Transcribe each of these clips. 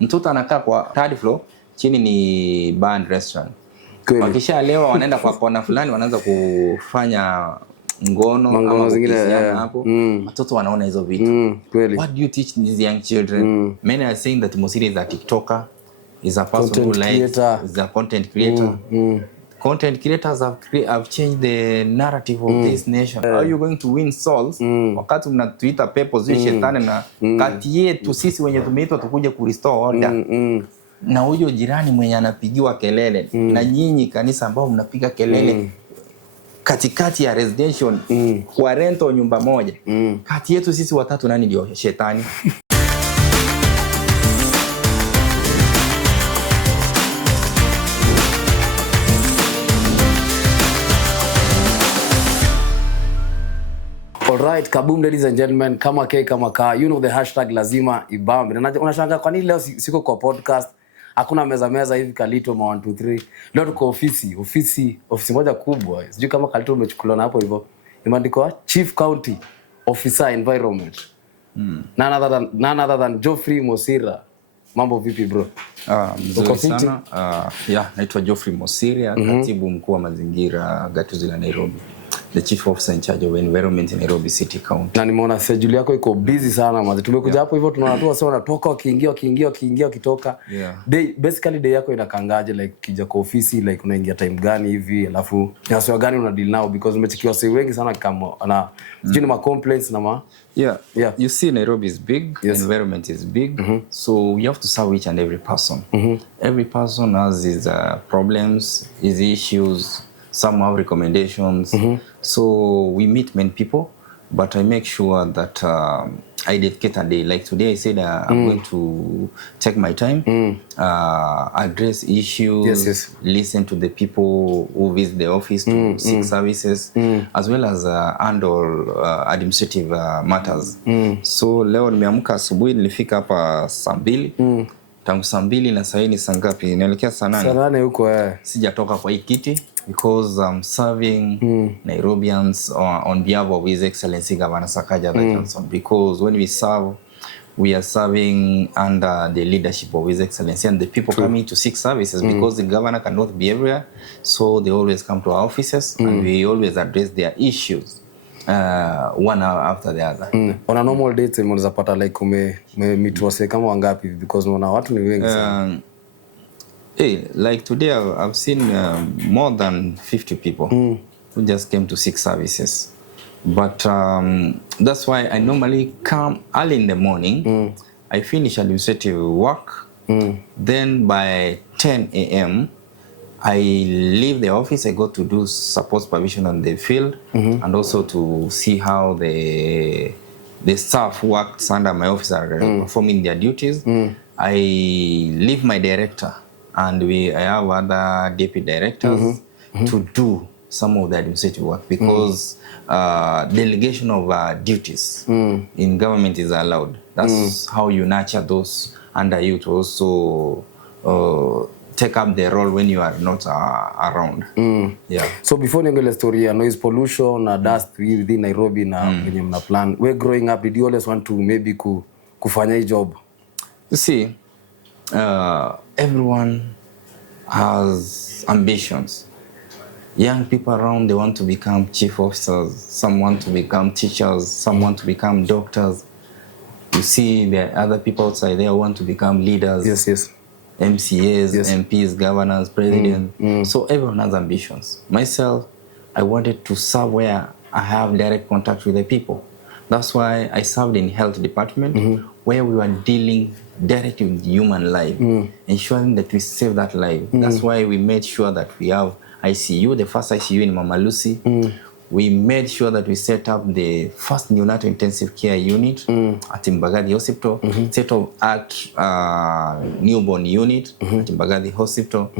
Mtoto anakaa kwa third floor, chini ni bar and restaurant. Wakisha lewa wanaenda kwa kona fulani wanaanza kufanya ngono ama kukiziana hapo. Watoto wanaona hizo vitu. What do you teach these young children? Many are saying that Mosira is a TikToker, is a person who likes, is a content creator. Content creators have changed the narrative of this nation. How are you going to win souls? Wakati mnatuita pepo zile shetani na kati yetu sisi wenye tumeitwa tukuje ku restore order. Na huyo jirani mwenye anapigiwa kelele na nyinyi kanisa ambao mnapiga kelele katikati ya residential kwa rento nyumba moja. Kati yetu sisi watatu nani ndio shetani? Alright, kaboom ladies and gentlemen, kama K kama Ka, you know the hashtag lazima ibambe. Na unashangaa kwa nini leo siko kwa podcast? Hakuna meza hivi Kalito ma 1 2 3. Leo tuko ofisi moja kubwa. Sijui kama Kalito umechukuliwa hapo hivyo. Imeandikwa Chief County Officer Environment. None other than Geoffrey Mosira. Mambo vipi bro? Mzuri sana. Naitwa Geoffrey Mosira, katibu mkuu wa mazingira gatuzi la Nairobi. The chief officer in charge of environment in Nairobi City County. Na nimeona schedule yako iko busy sana mazi. Tumekuja hapo hivyo tunaona tu wase wanatoka wakiingia wakitoka. Basically day yako inakangaje, like kija kwa ofisi, like unaingia time gani hivi, alafu ni gani una deal now because umechikiwa wase wengi sana kama na sijui ma complaints na ma You see, Nairobi is big, environment is big, so we have to serve each and every person. Every person has his problems, his issues. Some have recommendations. So we meet many people, but I make sure that I dedicate a day. Like today I said I'm going to take my time, address issues, listen to the people who visit the office to seek services, as well as handle administrative matters. So leo nimeamka asubuhi nilifika hapa saa 2. Tangu saa 2 na sasa ni saa ngapi? Naelekea saa 8. Saa 8 huko Sijatoka kwa hii kiti because I'm serving Nairobians on behalf of His Excellency Governor Sakaja Johnson. Because when we serve, we are serving under the leadership of His Excellency and the people coming to seek services because the governor cannot be everywhere. So they always come to our offices and we always address their issues one hour after the other. On a normal day, unaweza pata like meet wase kama wangapi because unaona watu ni wengi sana. Like today I've seen more than 50 people who just came to seek services. But that's why I normally come early in the morning. I finish administrative work. Then by 10 a.m. I leave the office. I go to do support supervision on the field and also to see how the staff works under my office are performing their duties. I leave my director and I have other deputy directors to do some of the administrative work because delegation of duties in government is allowed. That's how you nurture those under you to also take up the role when you are not around. So before niongele story ya noise pollution na dust within Nairobi na wenye mna plan, we're growing up, did you always want to maybe kufanya hii job? You see, everyone has ambitions. Young people around, they want to become chief officers, some want to become teachers, some want to become doctors. You see, there are other people outside there who want to become leaders. MCAs, MPs, governors, presidents. So everyone has ambitions. Myself, I wanted to serve where I have direct contact with the people. That's why I served in health department where we were dealing directly with human life, ensuring that we save that life. That's why we made sure that we have ICU, the first ICU in Mama Lucy. We made sure that we set up the first neonatal intensive care unit at Mbagathi Hospital, set of newborn unit at Mbagathi Hospital.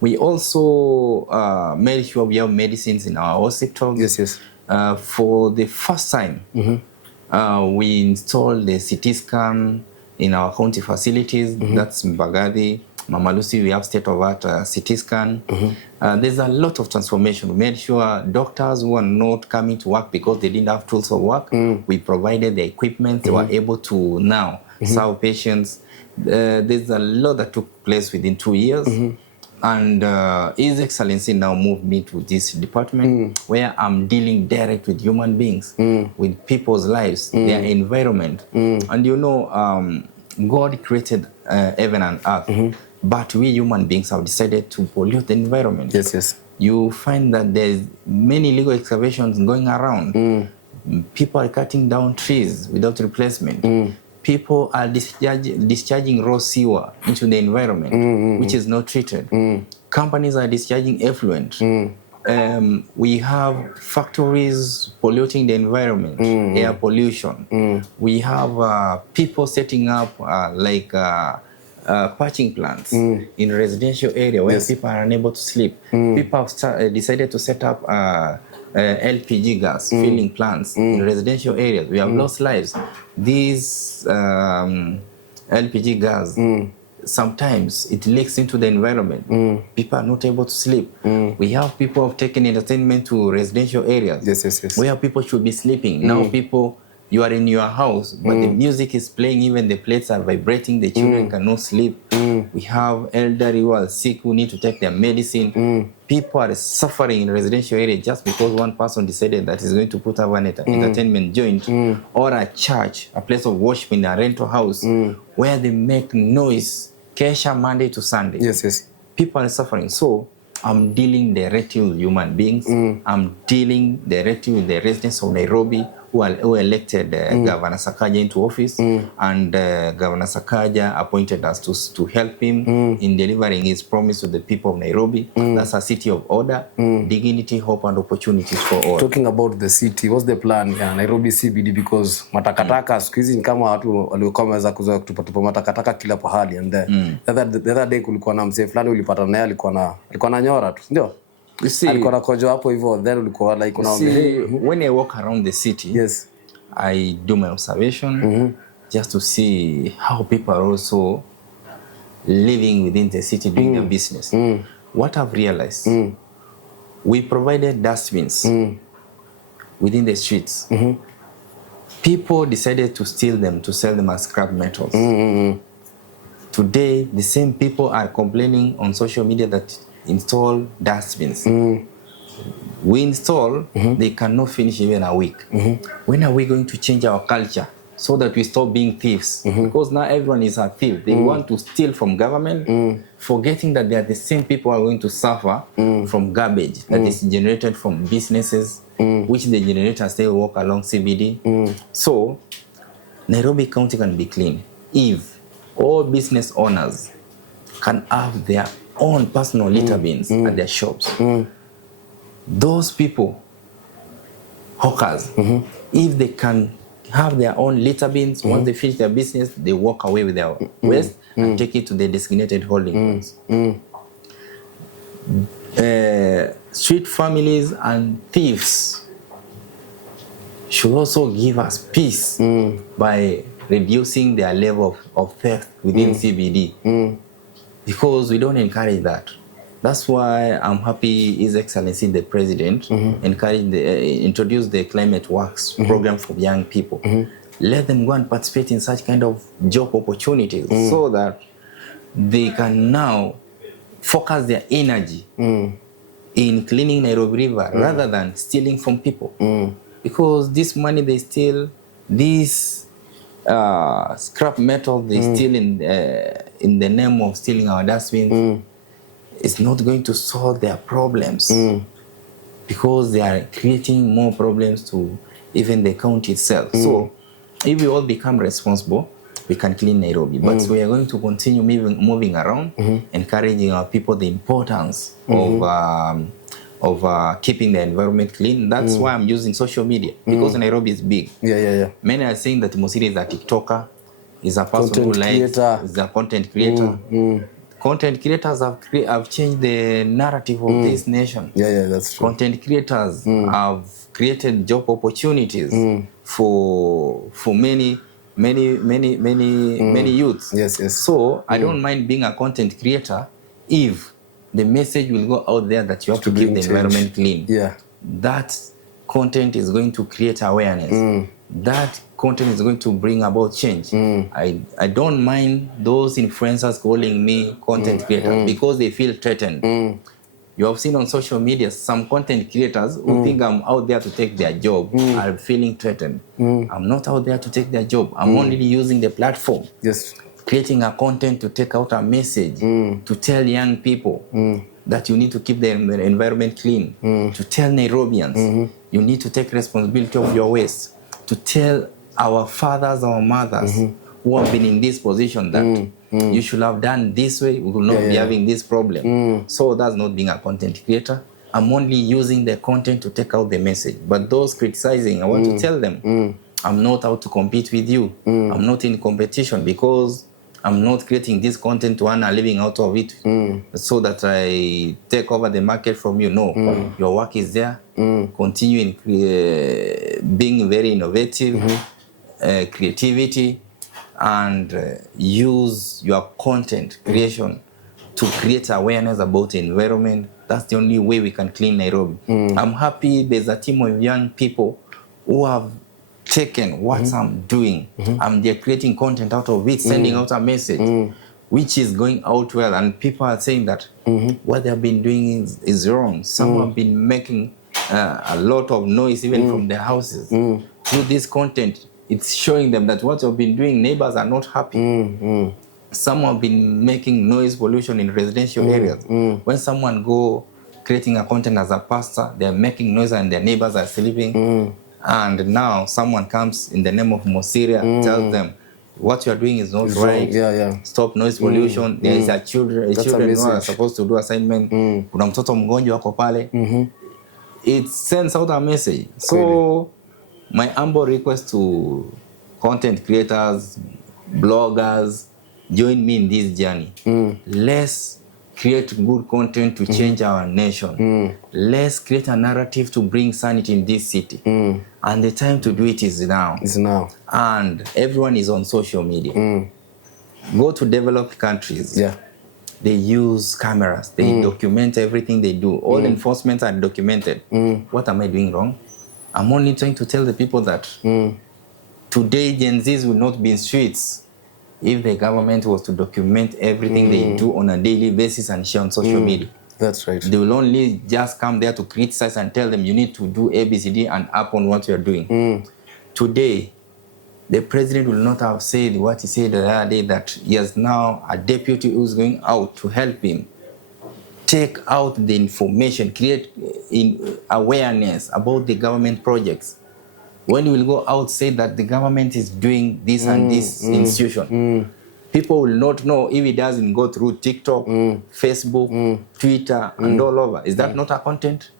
We also made sure we have medicines in our hospitals. For the first time, we installed the CT scan in our county facilities. That's Mbagathi. Mama Lucy, we have state-of-art CT scan. There's a lot of transformation. We made sure doctors who are not coming to work because they didn't have tools of work, we provided the equipment. They were able to now serve patients. there's a lot that took place within 2 years. And His Excellency now moved me to this department where I'm dealing direct with human beings, with people's lives, their environment. And you know, God created heaven and earth, but we human beings have decided to pollute the environment. Yes, yes. You find that there's many illegal excavations going around. People are cutting down trees without replacement. People are discharging raw sewer into the environment, which is not treated. Companies are discharging effluent. We have factories polluting the environment, air pollution. We have people setting up patching plants in residential area where people are unable to sleep. People have decided to set up LPG gas filling plants in residential areas. We have lost lives. These LPG gas, sometimes it leaks into the environment. People are not able to sleep. We have people who have taken entertainment to residential areas where people should be sleeping. Now people, you are in your house, but the music is playing, even the plates are vibrating, the children cannot sleep. We have elderly who are sick, who need to take their medicine. People are suffering in residential area just because one person decided that he's going to put up an entertainment joint or a church, a place of worship in a rental house where they make noise, kesha Monday to Sunday. People are suffering. So I'm dealing directly with human beings. I'm dealing directly with the residents of Nairobi who elected Governor Sakaja into office, and Governor Sakaja appointed us to help him in delivering his promise to the people of Nairobi. That's a city of order, dignity, hope, and opportunities for all. Talking about the city, what's the plan? Nairobi CBD, because matakataka siku hizi ni kama watu walikuwa wameweza kuzoea kutupa matakataka kila pahali, and the other day kulikuwa na mzee fulani ulipata naye alikuwa na nyora tu, ndio? You see, when I walk around the city, I do my observation just to see how people are also living within the city doing their business. What I've realized, we provided dustbins within the streets. People decided to steal them to sell them as scrap metals. Today, the same people are complaining on social media that install dustbins. We install, they cannot finish even a week. When are we going to change our culture so that we stop being thieves? Because now everyone is a thief. They want to steal from government, forgetting that they are the same people who are going to suffer from garbage that is generated from businesses, which the generators they walk along CBD. So Nairobi County can be clean if all business owners can have their own personal litter bins at their shops. Those people, hawkers, if they can have their own litter bins, once they finish their business, they walk away with their waste and take it to the designated holding points. Street families and thieves should also give us peace by reducing their level of theft within CBD. Because we don't encourage that. That's why I'm happy His Excellency the President introduced the Climate Works program for young people. Let them go and participate in such kind of job opportunities so that they can now focus their energy in cleaning Nairobi River rather than stealing from people. Because this money they steal, this scrap metal they steal in the name of stealing our dustbins, it's not going to solve their problems because they are creating more problems to even the county itself. So if we all become responsible, we can clean Nairobi. But we are going to continue moving around, encouraging our people the importance of keeping the environment clean. That's why I'm using social media, because Nairobi is big. Many are saying that Mosira is a TikToker, is a person who likes, is a content creator. Content creators have changed the narrative of this nation. That's true. Content creators have created job opportunities for many youths. So I don't mind being a content creator if the message will go out there that you have to keep the environment clean. That content is going to create awareness. that content is going to bring about change. I don't mind those influencers calling me content creators because they feel threatened. You have seen on social media some content creators who think I'm out there to take their job are feeling threatened. I'm not out there to take their job. I'm only using the platform. Yes. Creating a content to take out a message, to tell young people that you need to keep the environment clean, to tell Nairobians you need to take responsibility of your waste, to tell our fathers, our mothers who have been in this position that you should have done this way, we will not be having this problem. So that's not being a content creator. I'm only using the content to take out the message. But those criticizing, I want to tell them, I'm not out to compete with you. I'm not in competition because I'm not creating this content to earn a living out of it so that I take over the market from you. No, your work is there. Continue in being very innovative, creativity, and use your content creation to create awareness about the environment. That's the only way we can clean Nairobi. I'm happy there's a team of young people who have taken what I'm doing and they're creating content out of it, sending out a message which is going out well, and people are saying that what they've been doing is wrong. Some have been making a lot of noise even from their houses. Through this content, it's showing them that what you've been doing, neighbors are not happy. Some have been making noise pollution in residential areas. When someone go creating a content as a pastor, they're making noise and their neighbors are sleeping. And now someone comes in the name of Mosira, tells them, what you are doing is not right. Stop noise pollution. There is a children who are supposed to do assignment. Kuna mtoto mgonjwa wako pale. It sends out a message. So my humble request to content creators, bloggers, join me in this journey. Let's create good content to change our nation. Let's create a narrative to bring sanity in this city. And the time to do it is now. It's now. And everyone is on social media. Go to developed countries. They use cameras. They document everything they do. All enforcements are documented. What am I doing wrong? I'm only trying to tell the people that today Gen Zs will not be in streets if the government was to document everything they do on a daily basis and share on social media. That's right. They will only just come there to criticize and tell them you need to do ABCD and up on what you're doing. Today, the president will not have said what he said the other day, that he has now a deputy who's going out to help him take out the information, create awareness about the government projects. When you will go out, say that the government is doing this and this institution, people will not know if it doesn't go through TikTok, Facebook, Twitter, and all over. Is that not a content?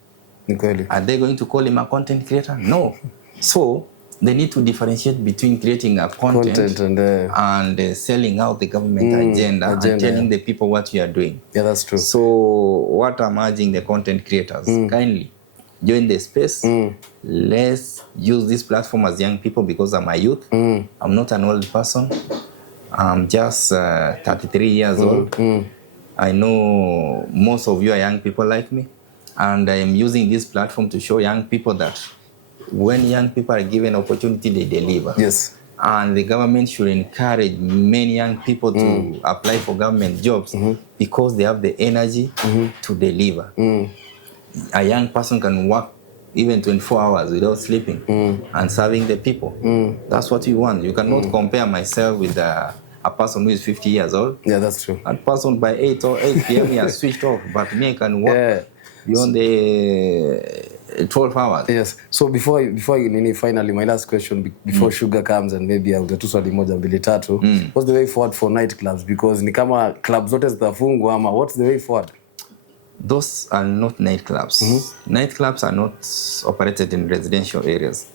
Are they going to call him a content creator? No. So they need to differentiate between creating a content and selling out the government agenda and telling the people what you are doing. That's true. So what I'm urging the content creators, kindly join the space. Let's use this platform as young people because I'm a youth. I'm not an old person. I'm just 33 years old. I know most of you are young people like me. And I am using this platform to show young people that when young people are given opportunity, they deliver. And the government should encourage many young people to apply for government jobs because they have the energy to deliver. A young person can work even 24 hours without sleeping and serving the people. That's what you want. You cannot compare myself with a person who is 50 years old. That's true. That person by 8 p.m. he has switched off, but me I can work beyond the 12 hours. So before finally, my last question before Sugar comes, and maybe I'll get to swali moja mbili tatu. What's the way forward for nightclubs? Because ni kama clubs zote zitafungwa ama what's the way forward? Those are not nightclubs. Nightclubs are not operated in residential areas.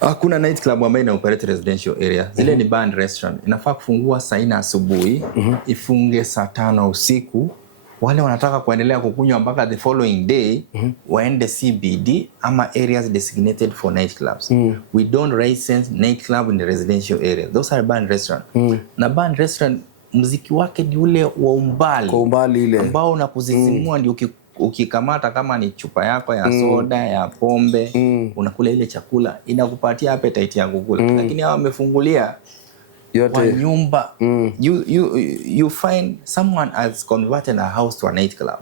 Hakuna nightclub ambayo ina operate residential area. Zile ni bar and restaurant. Inafaa kufungua saa 4 asubuhi, ifunge saa 5 usiku. Wale wanataka kuendelea kukunywa mpaka the following day, waende CBD ama areas designated for nightclubs. We don't license nightclub in the residential area. Those are bar and restaurant. Na bar and restaurant muziki wake ni ule wa umbali. Kwa umbali ile. Ambao unakuzisimua ndio ukikamata kama ni chupa yako ya soda, ya pombe, unakula ile chakula, inakupatia appetite ya kukula. Lakini hao wamefungulia yote kwa nyumba. You find someone has converted a house to a night club.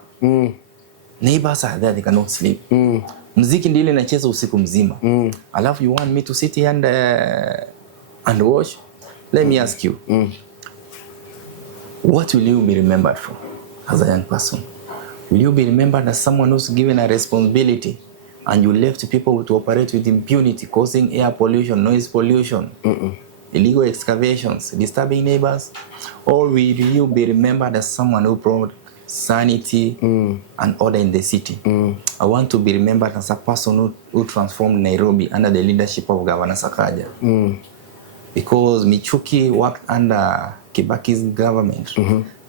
Neighbors are there, they cannot sleep. Muziki ndio ile inacheza usiku mzima. Alafu you want me to sit here and watch? Let me ask you. What will you be remembered for as a young person? Will you be remembered as someone who's given a responsibility and you left people to operate with impunity, causing air pollution, noise pollution, illegal excavations, disturbing neighbors? Or will you be remembered as someone who brought sanity and order in the city? I want to be remembered as a person who transformed Nairobi under the leadership of Governor Sakaja. Because Michuki worked under Kibaki's government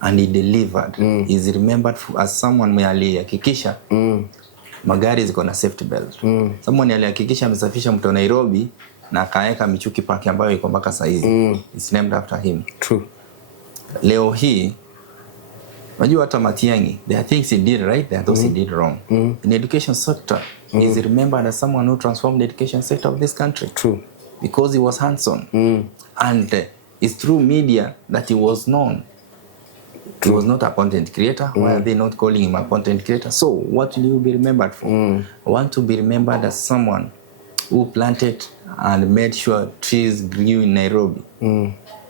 and he delivered. He's remembered as someone mwenye alihakikisha magari ziko na safety belt. Someone alihakikisha amesafisha mto Nairobi na akaeka Michuki Park ambayo iko mpaka sasa hivi. It's named after him. True. Leo hii unajua hata Matiang'i, there are things he did right, there are those he did wrong. In education sector, he's remembered as someone who transformed the education sector of this country. True. Because he was hands-on. And it's through media that he was known. He was not a content creator. Why are they not calling him a content creator? So what will you be remembered for? I want to be remembered as someone who planted and made sure trees grew in Nairobi.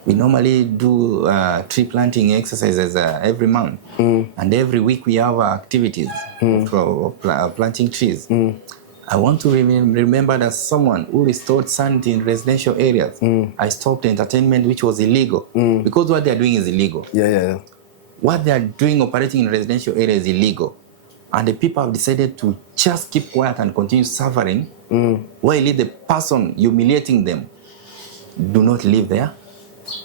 We normally do tree planting exercises every month. And every week we have activities for planting trees. I want to remember as someone who restored sanity in residential areas. I stopped entertainment which was illegal. Because what they are doing is illegal. Yeah. What they are doing operating in residential areas is illegal. And the people have decided to just keep quiet and continue suffering while the person humiliating them do not live there.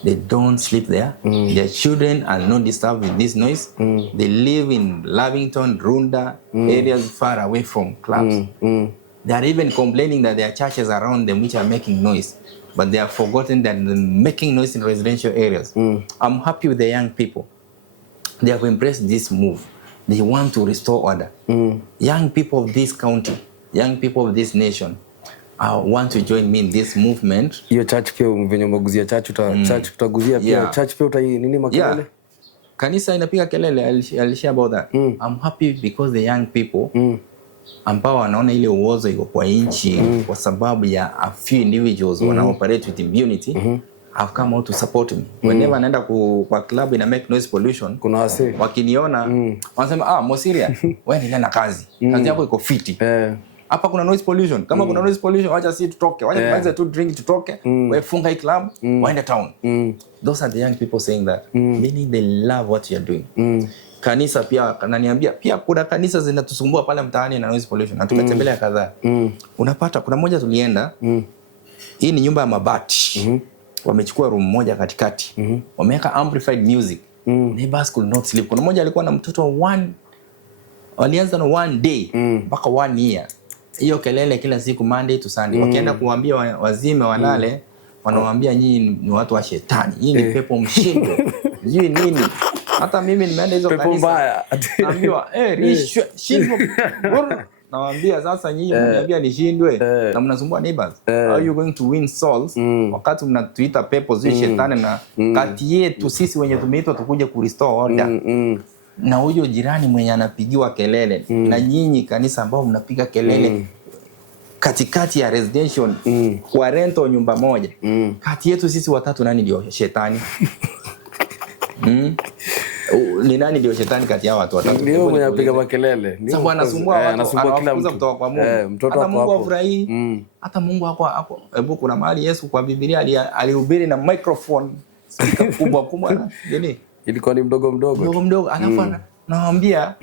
They don't sleep there. Their children are not disturbed with this noise. They live in Lavington, Runda, areas far away from clubs. They are even complaining that there are churches around them which are making noise. But they have forgotten that they're making noise in residential areas. I'm happy with the young people. They have embraced this move. They want to restore order. Young people of this county, young people of this nation, I want to join me in this movement. Hiyo church pia venye umeguzia church utaguzia pia church pia nini makelele? Kanisa inapiga kelele. I'll share about that. I'm happy because the young people ambao wanaona ile uozo iko kwa inchi kwa sababu ya a few individuals wana operate with impunity have come out to support me. Whenever naenda kwa club ina make noise pollution, kuna wase wakiniona wanasema Mosira wewe ni na kazi yako iko fiti. Hapa kuna noise pollution. Kama kuna noise pollution, wacha si tutoke. Wacha tuanze tu drink tutoke. Wewe funga hii club, waende town. Those are the young people saying that. Meaning they love what you are doing. Kanisa pia ananiambia pia kuna kanisa zinatusumbua pale mtaani na noise pollution. Na tumetembelea kadhaa. Unapata kuna moja tulienda. Hii ni nyumba ya mabati. Wamechukua room moja katikati. Wameweka amplified music. Neighbors could not sleep. Kuna moja alikuwa na mtoto walianza na one day mpaka 1 year. Hiyo kelele kila siku Monday to Sunday. Wakienda kuambia wazime walale, wanawaambia nyinyi ni watu wa shetani. Nyinyi ni pepo mshindwe. Sijui nini. Hata mimi nimeenda hizo kanisa. Pepo mbaya. Naambiwa shindwe. Nawaambia sasa nyinyi mnaambia nishindwe na mnasumbua neighbors. How are you going to win souls wakati mnatuita pepo zile shetani na kati yetu sisi wenye tumeitwa tukuje ku restore order. Na huyo jirani mwenye anapigiwa kelele na nyinyi kanisa ambao mnapiga kelele katikati ya residential kwa rento nyumba moja, kati yetu sisi watatu nani ndio shetani? Ni nani ndio shetani kati ya watu watatu? Ndio mwenye anapiga makelele. Sababu anasumbua watu, anafukuza kutoka kwa Mungu. Hata Mungu afurahi. Hata Mungu hapo. Hebu kuna mahali Yesu kwa Biblia alihubiri na microphone kubwa nini? Ilikuwa ni mdogo. Alafu naambia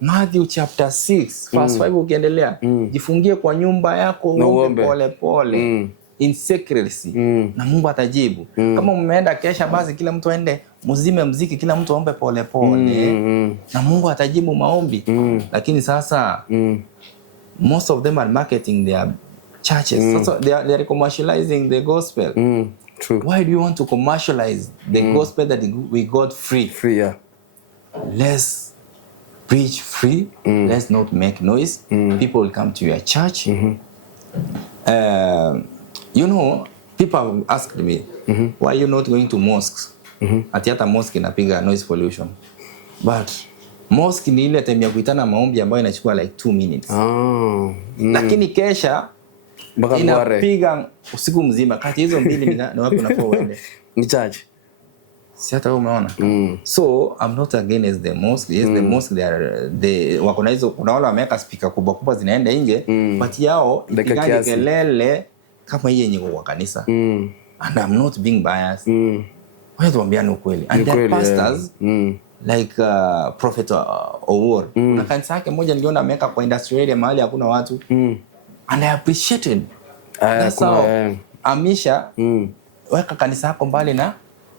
Matthew chapter 6 verse 5 ukiendelea, jifungie kwa nyumba yako uombe pole in secrecy na Mungu atajibu. Kama mmeenda kesha basi kila mtu aende muzime muziki, kila mtu aombe pole na Mungu atajibu maombi. Lakini sasa most of them are marketing their churches. So they are commercializing the gospel. True. Why do you want to commercialize the gospel that we got free? Free, yeah. Let's preach free. Let's not make noise. People will come to your church. You know, people have asked me, why are you not going to mosques? Ati hata mosque inapiga noise pollution. But mosque ni ile time ya kuitana maombi ambayo inachukua like 2 minutes. Lakini kesha inapiga usiku mzima. Kati hizo mbili ni wapi unafaa uende? Ni church. Si hata umeona. So I'm not against the mosque. Yes, the mosque they wako na hizo, kuna wale wameweka speaker kubwa kubwa zinaenda nje, but yao ikipiga kelele kama hii yenye kwa kanisa. And I'm not being biased. Wewe tuambiane ukweli. And the pastors like Prophet Owor. Kuna kanisa yake moja niliona ameweka kwa industrial area mahali hakuna watu. And I appreciated. That's how Amisha weka kanisa yako mbali na,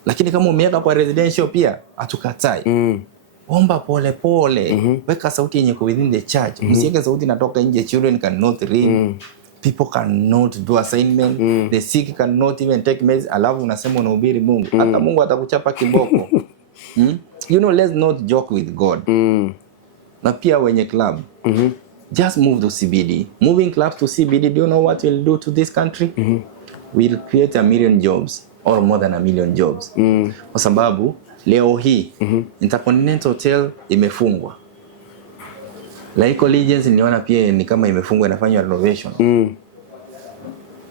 lakini kama umeweka kwa residential pia hatukatai. Omba pole pole. Weka sauti yenye kwa within the church. Msiweke sauti inatoka nje. Children cannot read. People cannot do assignment. The sick cannot even take meds. Alafu unasema unahubiri Mungu. Hata Mungu atakuchapa kiboko. You know, let's not joke with God. Na pia wenye club. Just move to CBD. Moving clubs to CBD, do you know what we'll do to this country? We'll create 1 million jobs or more than 1 million jobs. Kwa sababu leo hii Intercontinental Hotel imefungwa. Like Allegiance niona pia ni kama imefungwa, inafanywa renovation.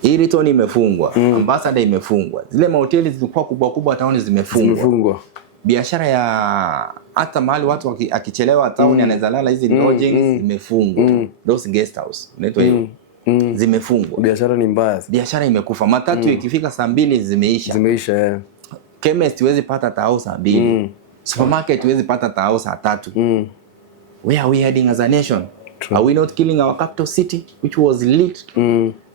Hilton imefungwa, Ambassador imefungwa. Zile mahoteli zilikuwa kubwa kubwa town zimefungwa. Biashara ya hata mahali watu akichelewa town anaweza lala, hizi lodgings zimefungwa. Those guest house inaitwa hiyo. Zimefungwa. Biashara ni mbaya. Biashara imekufa. Matatu ikifika saa 2 zimeisha. Chemist huwezi pata tao saa 2. Supermarket huwezi pata tao saa 3. Where are we heading as a nation? True. Are we not killing our capital city which was lit?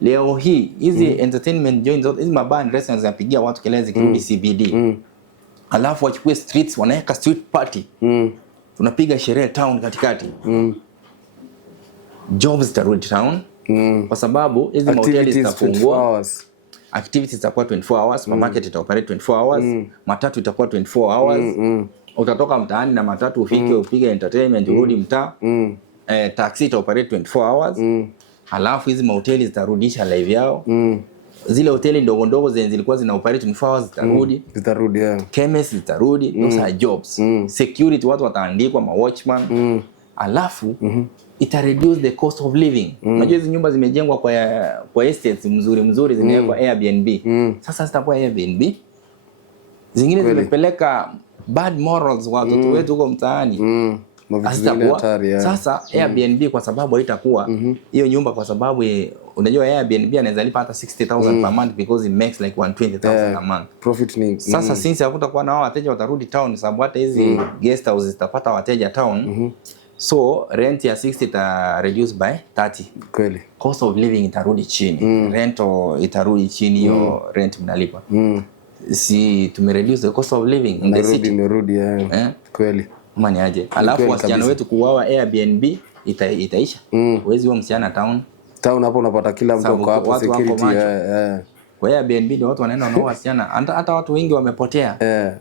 Leo hii hizi entertainment joints, hizi maband restaurants zinapigia watu kelele zikirudi CBD. Alafu wachukue streets wanaweka street party. Tunapiga sherehe town katikati. Jobs zitarudi town. Kwa sababu hizi mahoteli zitafungwa. Activities zitakuwa 24 hours, supermarket itaoperate 24 hours, matatu itakuwa 24 hours. Utatoka mtaani na matatu ufike upige entertainment urudi mtaa. Taxi itaoperate 24 hours. Alafu hizi mahoteli zitarudisha live yao. Zile hoteli ndogo ndogo zilikuwa zina operate 24 hours zitarudi. Chemist zitarudi. Those are jobs. Security, watu wataandikwa ma watchman. Alafu ita reduce the cost of living. Unajua hizi nyumba zimejengwa kwa estates mzuri zimewekwa Airbnb. Sasa zitakuwa Airbnb. Zingine zimepeleka bad morals watoto wetu huko mtaani. Sasa Airbnb kwa sababu haitakuwa hiyo nyumba, kwa sababu unajua Airbnb anaweza lipa hata 60,000 per month because it makes like 120,000 a month profit ni. Sasa since hakutakuwa na wateja watarudi town, sababu hata hizi guest houses zitapata wateja town. So rent ya 60 ita reduce by 30. Kweli. Cost of living itarudi chini. Rento itarudi chini, hiyo rent mnalipa. Si tumereduce the cost of living in the city. Imerudi kweli. Mani aje. Alafu wasichana wetu kuwawa Airbnb itaisha. Huwezi wa msichana town hapo unapata kila mtu kwa hapo security. Kwa Airbnb ndio watu wanaenda na wasichana. Hata watu wengi wamepotea.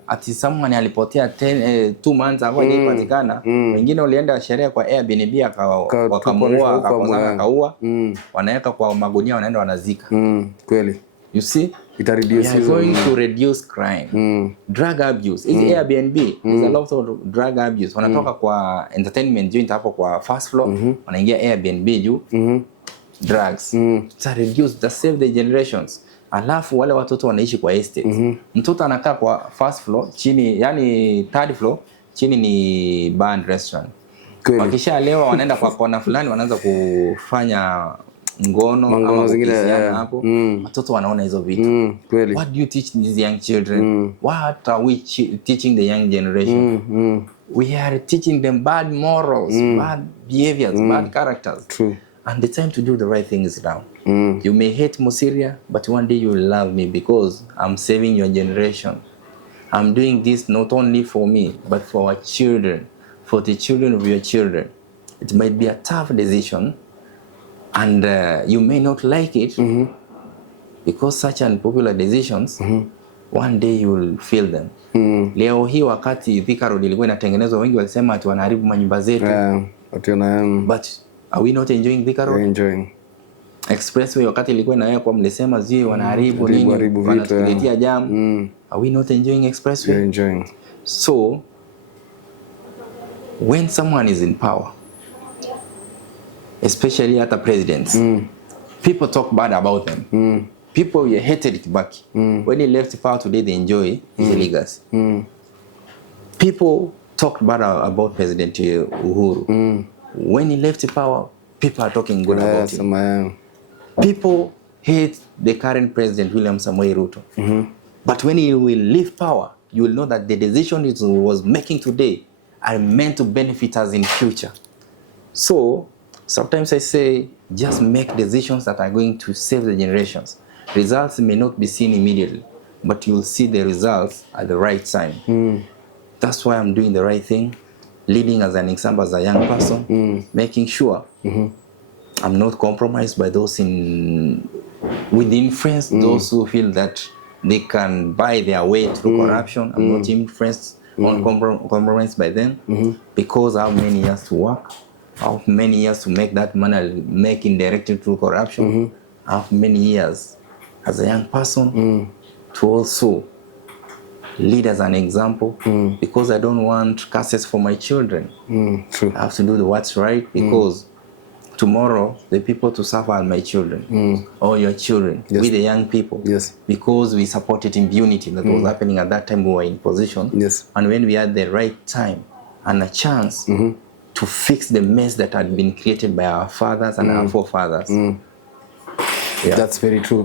Ati someone alipotea 2 months ago hajapatikana. Wengine walienda sherehe kwa Airbnb wakamuua, akaua. Wanaweka kwa magunia wanaenda wanazika. Kweli. You see? We are going to reduce crime. Drug abuse. Is Airbnb is a lot of drug abuse. Wanatoka kwa entertainment joint hapo kwa first floor, wanaingia Airbnb juu. Drugs. To reduce, to save the generations. Alafu wale watoto wanaishi kwa estate. Mtoto anakaa kwa first floor, chini yani third floor, chini ni bar and restaurant. Wakishalewa wanaenda kwa kona fulani, wanaanza kufanya ngono ama zingine hapo. Watoto wanaona hizo vitu. What do you teach these young children? What are we teaching the young generation? We are teaching them bad morals, bad behaviors, bad characters. True. And the time to do the right thing is now. You may hate Mosira, but one day you will love me because I'm saving your generation. I'm doing this not only for me, but for our children, for the children of your children. It might be a tough decision, and you may not like it, because such unpopular decisions, one day you will feel them. Leo hii wakati Thika Road ilikuwa inatengenezwa, wengi walisema ati wanaharibu manyumba zetu. But are we not enjoying Thika Road? Enjoying. Expressway wakati ilikuwa inawekwa mlisema zii wanaharibu nini, wanatuletea jam. Are we not enjoying expressway? Enjoying. So when someone is in power, especially at the presidents, people talk bad about them. People hated it back. When he left power today, they enjoy his legacy. People talked bad about President Uhuru. When he left power, people are talking good about him. People hate the current president, William Samoei Ruto. But when he will leave power, you will know that the decisions he was making today are meant to benefit us in future. So sometimes I say, just make decisions that are going to save the generations. Results may not be seen immediately, but you'll see the results at the right time. That's why I'm doing the right thing, leading as an example as a young person, making sure I'm not compromised by those with influence, those who feel that they can buy their way through corruption. I'm not influenced or compromised by them, because I have many years to work. I have many years to make that money, make indirectly through corruption. I have many years as a young person to also lead as an example, because I don't want curses for my children. True. I have to do what's right, because tomorrow the people to suffer are my children, or your children, with the young people. Because we supported impunity that was happening at that time we were in position. And when we had the right time and a chance to fix the mess that had been created by our fathers and our forefathers. That's very true.